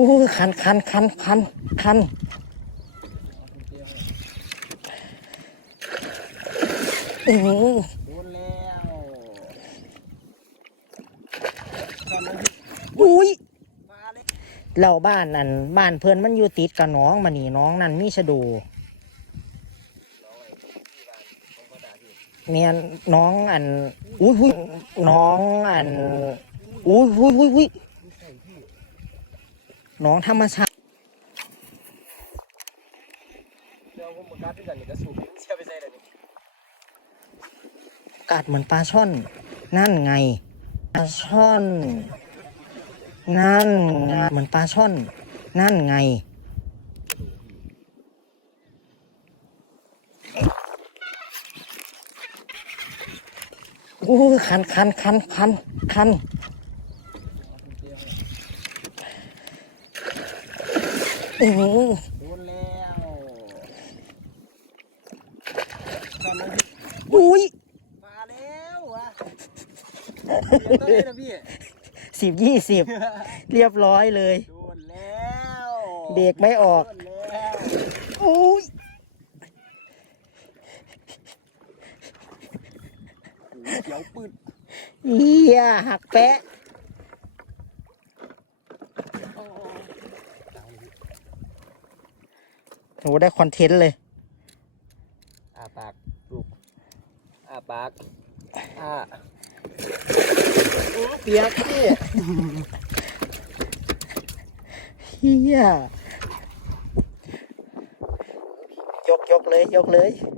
อ้คันคันคันคันคันอืออโดนแล้วอุ้ยเราบ้านนั่นบ้านเพื่อนมันอยู่ติดกับน้องมานี่น้องนั่นมีชะดูเนี่ยน้องอันอุ้ยอุ้ยน้องอันอุ้ยอุ้ยอุ้ย น้องธรรมชาติเดี๋ยวผมประกาศด้วยกันนี่ก็สูบเสียไปใส่เลยนี่กัดเหมือนปลาช่อน นั่นไง ปลาช่อน นั่นไงเหมือนปลาช่อน นั่นไงโอ้ยคันคันคันคันคัน อือหือโดนแล้วตอนนั้นอุ้ยมาแล้ววะเดี๋ยวต้นนี้นะพี่สิบยี่สิบเรียบร้อยเลย โดนแล้วเบรกไม่ออกโดนแล้วอุ้ยเขียวปืดเฮียหักแปะ โอ้ โหได้คอนเทนต์เลยอาปากลูกอาปากอาโอ้เปียกพี่เฮียยกยกเลย ยกเลยโ